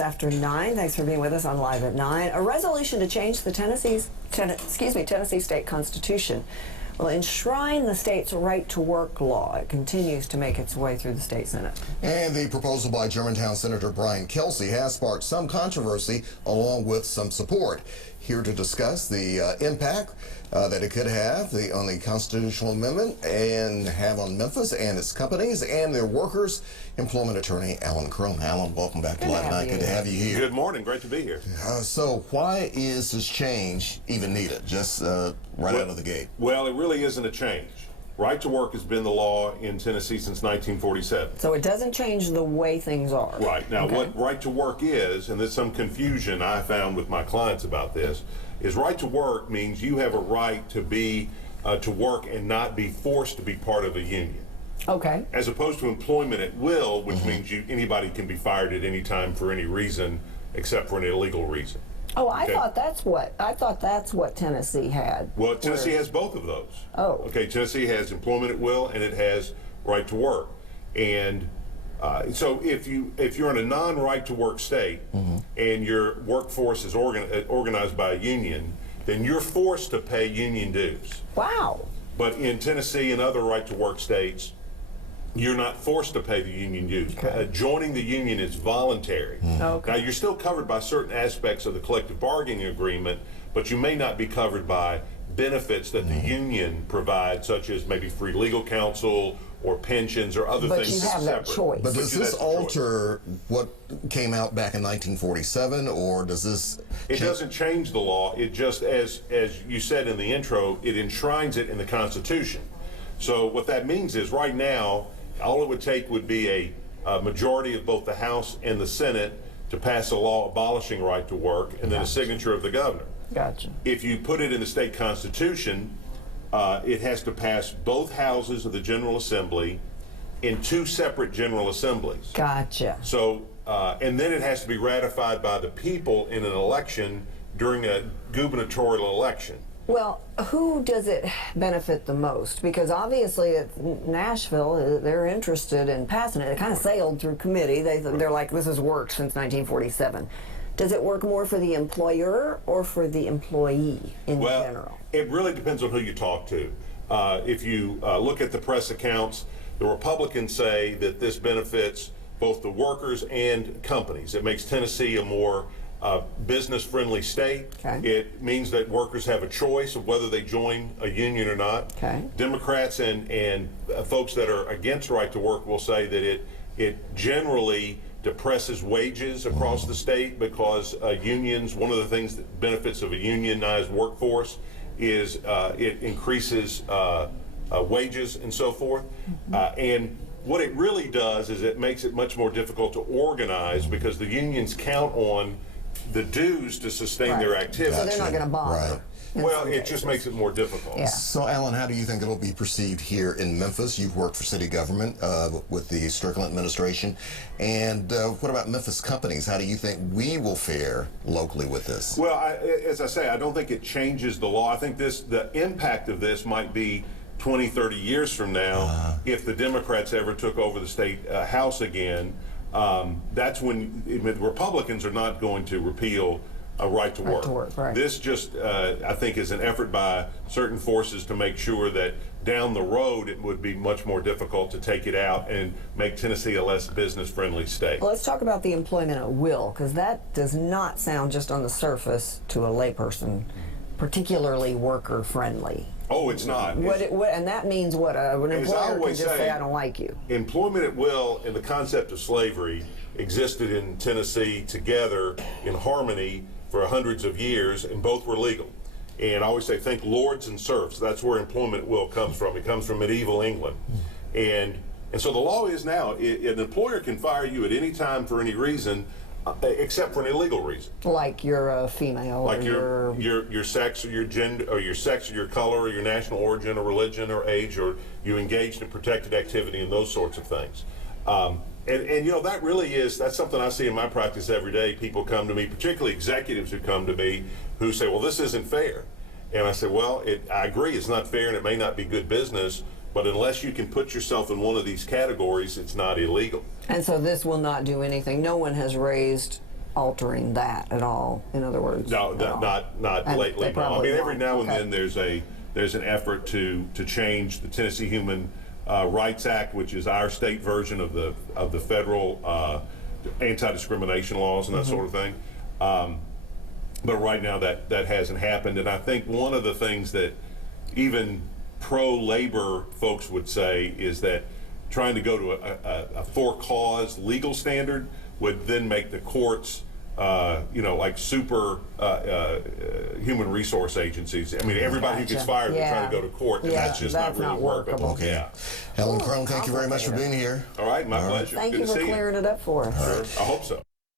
minutes after 9. Thanks for being with us on Live at 9. A resolution to change the Tennessee state constitution will enshrine the state's right-to-work law. It continues to make its way through the state Senate. And the proposal by Germantown Senator Brian Kelsey has sparked some controversy along with some support. Here to discuss the impact that it could have on the constitutional amendment and have on Memphis and its companies and their workers, employment attorney Alan Crone. Alan, welcome back to Live at Night. Good to have you here. Good morning. Great to be here. So why is this change even needed, just right out of the gate? Well, it really isn't a change. Right to work has been the law in Tennessee since 1947. So it doesn't change the way things are. Right. Now, what right to work is, and there's some confusion I found with my clients about this, is right to work means you have a right to be to work and not be forced to be part of a union. Okay. As opposed to employment at will, which means anybody can be fired at any time for any reason except for an illegal reason. Oh, I thought that's what Tennessee had. Well, Tennessee has both of those. Oh. Okay, Tennessee has employment at will and it has right to work. And so if you're in a non-right to work state and your workforce is organized by a union, then you're forced to pay union dues. Wow. But in Tennessee and other right to work states, you're not forced to pay the union dues. Okay. Joining the union is voluntary. Okay. Now, you're still covered by certain aspects of the collective bargaining agreement, but you may not be covered by benefits that the union provides, such as maybe free legal counsel or pensions or other things. But you have that choice. But does this alter what came out back in 1947, or does this It doesn't change the law. It just, as you said in the intro, it enshrines it in the Constitution. So what that means is right now, all it would take would be a majority of both the House and the Senate to pass a law abolishing right to work, and then a signature of the governor. Gotcha. If you put it in the state constitution, it has to pass both houses of the General Assembly in two separate General Assemblies. Gotcha. So, and then it has to be ratified by the people in an election during a gubernatorial election. Well, who does it benefit the most? Because obviously at Nashville, they're interested in passing it. It kind of sailed through committee. They're like, this has worked since 1947. Does it work more for the employer or for the employee in general? It really depends on who you talk to. If you look at the press accounts, the Republicans say that this benefits both the workers and companies. It makes Tennessee a more business-friendly state. Okay. It means that workers have a choice of whether they join a union or not. Okay. Democrats and folks that are against right to work will say that it generally depresses wages across the state because unions, one of the things that benefits of a unionized workforce is it increases wages and so forth. And what it really does is it makes it much more difficult to organize because the unions count on the dues to sustain their activity. So they're not going to bother. Right. Well, it just makes it more difficult. Yeah. So, Alan, how do you think it'll be perceived here in Memphis? You've worked for city government with the Strickland administration. And what about Memphis companies? How do you think we will fare locally with this? Well, as I say, I don't think it changes the law. I think the impact of this might be 20, 30 years from now if the Democrats ever took over the state House again. That's when the Republicans are not going to repeal a right to work. Right. This just, I think, is an effort by certain forces to make sure that down the road it would be much more difficult to take it out and make Tennessee a less business-friendly state. Well, let's talk about the employment at will, because that does not sound just on the surface to a layperson particularly worker-friendly. Oh, it's not. And that means what? An employer can just say, I don't like you. Employment at will and the concept of slavery existed in Tennessee together in harmony for hundreds of years, and both were legal. And I always say, think lords and serfs. That's where employment at will comes from. It comes from medieval England. And so the law is now, an employer can fire you at any time for any reason, except for an illegal reason. Like you're a female, like or your sex or your gender, or your sex or your color or your national origin or religion or age, or you engaged in protected activity and those sorts of things. And you know, that really is, that's something I see in my practice every day. People come to me, particularly executives who come to me, who say, well, this isn't fair. And I say, well, I agree, it's not fair and it may not be good business, but unless you can put yourself in one of these categories, it's not illegal. And so this will not do anything. No one has raised altering that at all. In other words, No, at all. not And lately. they No. I probably mean, every won't. now and Okay. then there's an effort to change the Tennessee Human Rights Act, which is our state version of the federal anti-discrimination laws and that sort of thing. But right now that hasn't happened. And I think one of the things that even pro-labor folks would say is that trying to go to a for-cause legal standard would then make the courts, like super human resource agencies. I mean, everybody who gets Gotcha. fired would try Yeah. to go to court, and Yeah, that's just that's not really not workable. workable. Yeah. Helen Crone, thank you very much for being here. All right, my pleasure. Thank Good you to for see clearing it up for us. Sure. I hope so.